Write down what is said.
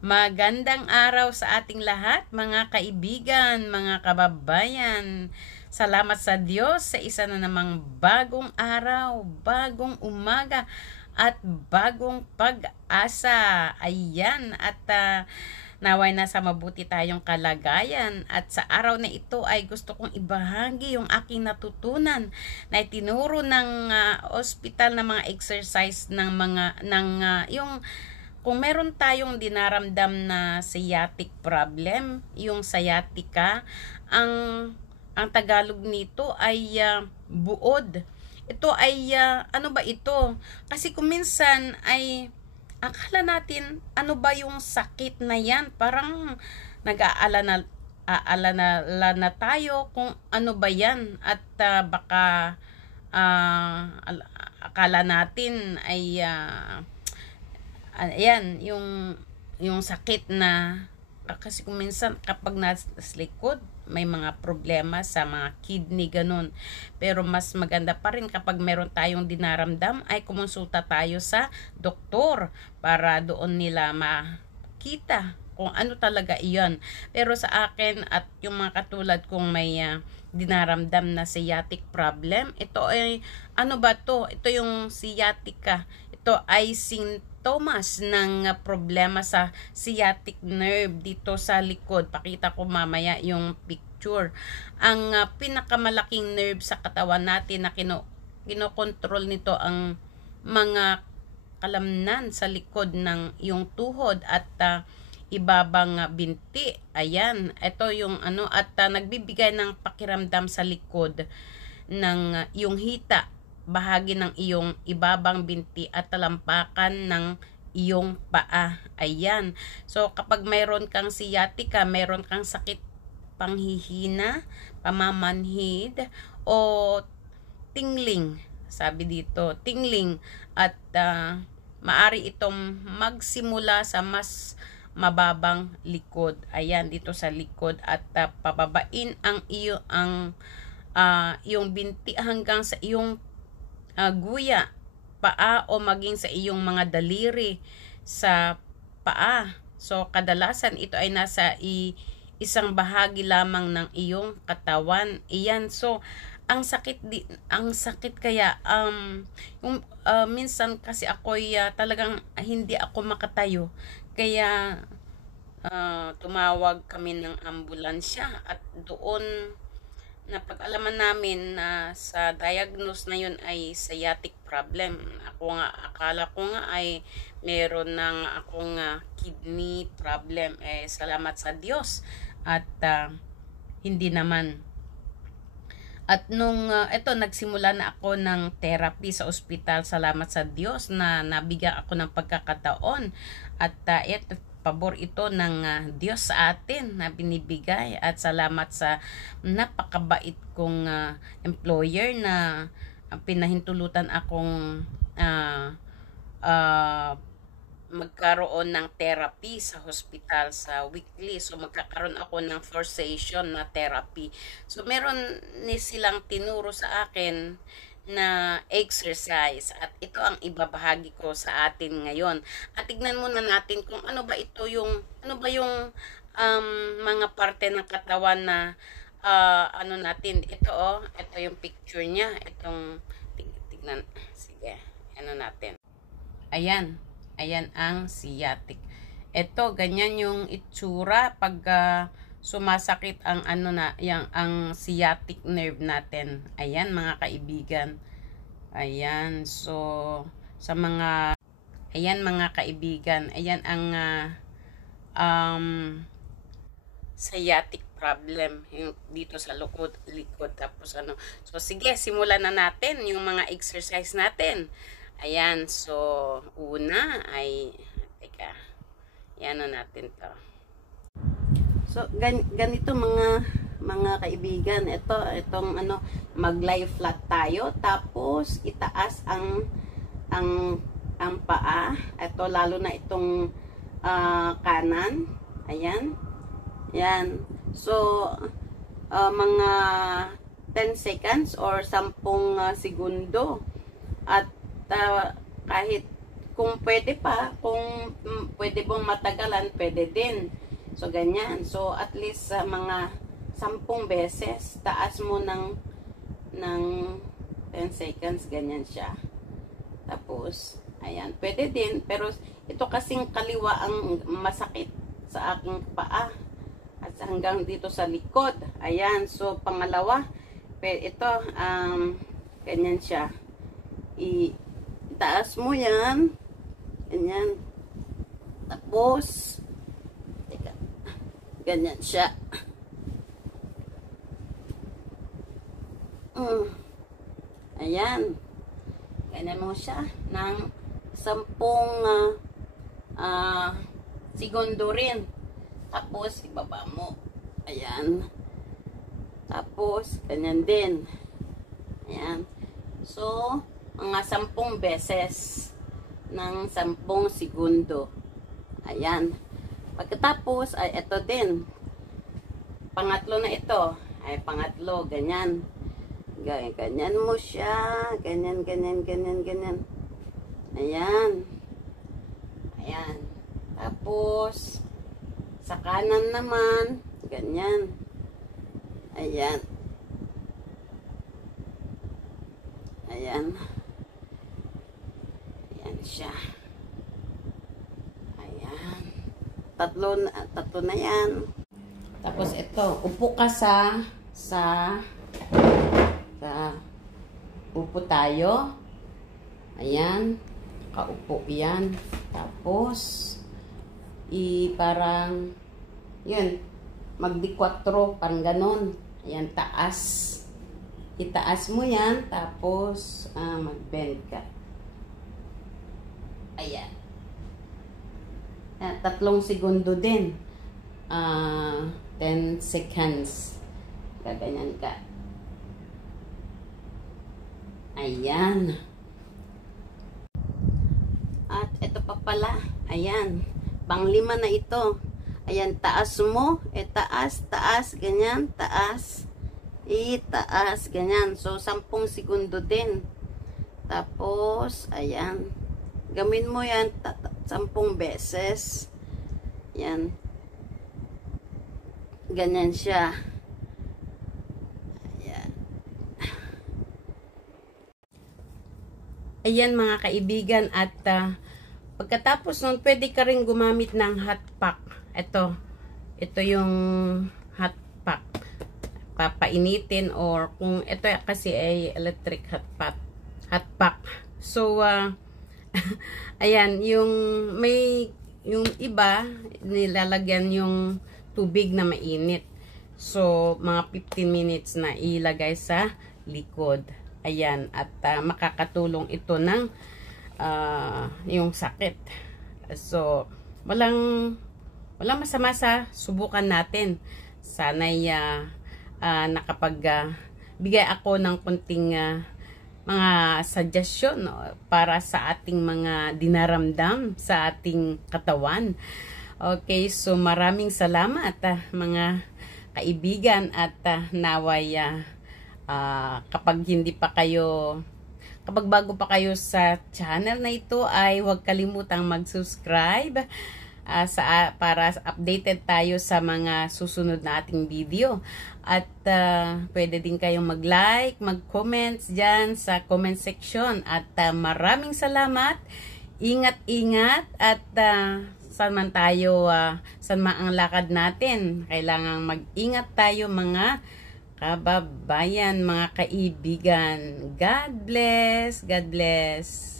Magandang araw sa ating lahat, mga kaibigan, mga kababayan. Salamat sa Diyos sa isa na namang bagong araw, bagong umaga, at bagong pag-asa. Ayan, at naway nasa mabuti tayong kalagayan. At sa araw na ito ay gusto kong ibahagi yung aking natutunan na itinuro ng ospital na mga exercise yung kung meron tayong dinaramdam na sciatic problem, yung sciatica, ang Tagalog nito ay buod. Ito ay ano ba ito? Kasi kung minsan ay akala natin ano ba yung sakit na yan? Parang nag-aalala na tayo kung ano ba yan at baka akala natin ay ayan, yung sakit na kasi kung minsan kapag nasa likod may mga problema sa mga kidney ganun. Pero mas maganda pa rin kapag meron tayong dinaramdam ay kumonsulta tayo sa doktor para doon nila makita kung ano talaga iyon. Pero sa akin at yung mga katulad kong may dinaramdam na sciatic problem, ito ay ano ba to? Ito yung sciatica. Ito ay sintomas ng problema sa sciatic nerve dito sa likod. Pakita ko mamaya yung picture. Ang pinakamalaking nerve sa katawan natin na kinokontrol nito ang mga kalamnan sa likod ng yung tuhod at ibabang binti. Ayan, ito yung ano at nagbibigay ng pakiramdam sa likod ng yung hita, bahagi ng iyong ibabang binti at talampakan ng iyong paa. Ayan. So, kapag mayroon kang sciatica, mayroon kang sakit panghihina, pamamanhid, o tingling. Sabi dito, tingling. At maari itong magsimula sa mas mababang likod. Ayan, dito sa likod. At pababain ang iyong binti hanggang sa iyong guya, paa o maging sa iyong mga daliri sa paa. So kadalasan ito ay nasa isang bahagi lamang ng iyong katawan. Iyan. So ang sakit kaya yung minsan kasi ako talagang hindi ako makatayo. Kaya tumawag kami ng ambulansya at doon napag-alaman namin na sa diagnose na yun ay sciatic problem. Akala ko nga ay meron ng akong kidney problem. Salamat sa Diyos at hindi naman. At nung nagsimula na ako ng therapy sa ospital, salamat sa Diyos na nabigyan ako ng pagkakataon. At pabor ito ng Diyos sa atin na binibigay at salamat sa napakabait kong employer na pinahintulutan akong magkaroon ng therapy sa hospital sa weekly. So magkakaroon ako ng 4 session na therapy. So meron ni silang tinuro sa akin na exercise at ito ang ibabahagi ko sa atin ngayon. At tignan muna natin kung ano ba yung mga parte ng katawan na ano natin. Ito yung picture niya. Itong tignan. Sige, ano natin. Ayan ang sciatic. Ito ganyan yung itsura pag sumasakit ang ang sciatic nerve natin. Ayan mga kaibigan. Ayan, so sa mga kaibigan, ayan ang sciatic problem yung dito sa likod tapos So sige, simulan na natin yung mga exercise natin. Ayan, so una ay yan na natin to. So ganito mga kaibigan, itong mag-lie flat tayo tapos itaas ang paa. Ito lalo na itong kanan. Ayan. Yan. So mga 10 seconds or 10 segundo at kahit kung pwede pa, kung pwede pong matagalan, pwede din. So, ganyan. So, at least sa mga 10 beses, taas mo ng 10 seconds, ganyan siya. Tapos, ayan, pwede din. Pero, ito kasing kaliwa ang masakit sa aking paa. At hanggang dito sa likod. Ayan, so, pangalawa, ito, ganyan siya. Itaas mo yan. Ganyan. Tapos, teka, ganyan siya. Ayan. Ganyan mo siya ng 10 segundo rin. Tapos, ibaba mo. Ayan. Tapos, ganyan din. Ayan. So, mga 10 beses ng 10 segundo. Ayan. Pagkatapos, ay ito din. Pangatlo na ito. Ay, pangatlo. Ganyan. Ganyan mo siya. Ganyan, ganyan, ganyan, ganyan. Ayan. Ayan. Tapos, sa kanan naman, ganyan. Ayan. Ayan. Ayan siya. Ayan. Tatlo na yan. Tapos ito, upo ka upo tayo. Ayan. Kaupo yan. Tapos, parang, yun, magdi-4, parang ganon. Ayan, taas. Itaas mo yan, tapos, mag-bend ka. Ayan. 3 segundo din. 10 seconds. Gaganyan ka. Ayan. At ito pa pala. Ayan. Pang-5 na ito. Ayan, taas mo. Taas, taas, ganyan, taas. Itaas, ganyan. So, 10 segundo din. Tapos, ayan. Gamin mo yan 10 beses. Yan. Ganyan siya. Ayan. Ayan mga kaibigan. At pagkatapos nun, pwede ka rin gumamit ng hot pack. Ito yung hot pack. Papainitin or kung ito kasi ay electric hot pack. So, ayan, yung iba, nilalagyan yung tubig na mainit. So, mga 15 minutes na ilagay sa likod. Ayan, at makakatulong ito ng yung sakit. So, walang masama sa subukan natin. Sana'y nakapagbigay ako ng kunting mga suggestion para sa ating mga dinaramdam sa ating katawan. Okay, so maraming salamat mga kaibigan at naway kapag bago pa kayo sa channel na ito ay huwag kalimutang mag-subscribe para updated tayo sa mga susunod na ating video. At pwede din kayong mag-like, mag-comments dyan sa comment section. At maraming salamat. Ingat-ingat at saan man ang lakad natin. Kailangan mag-ingat tayo mga kababayan, mga kaibigan. God bless. God bless.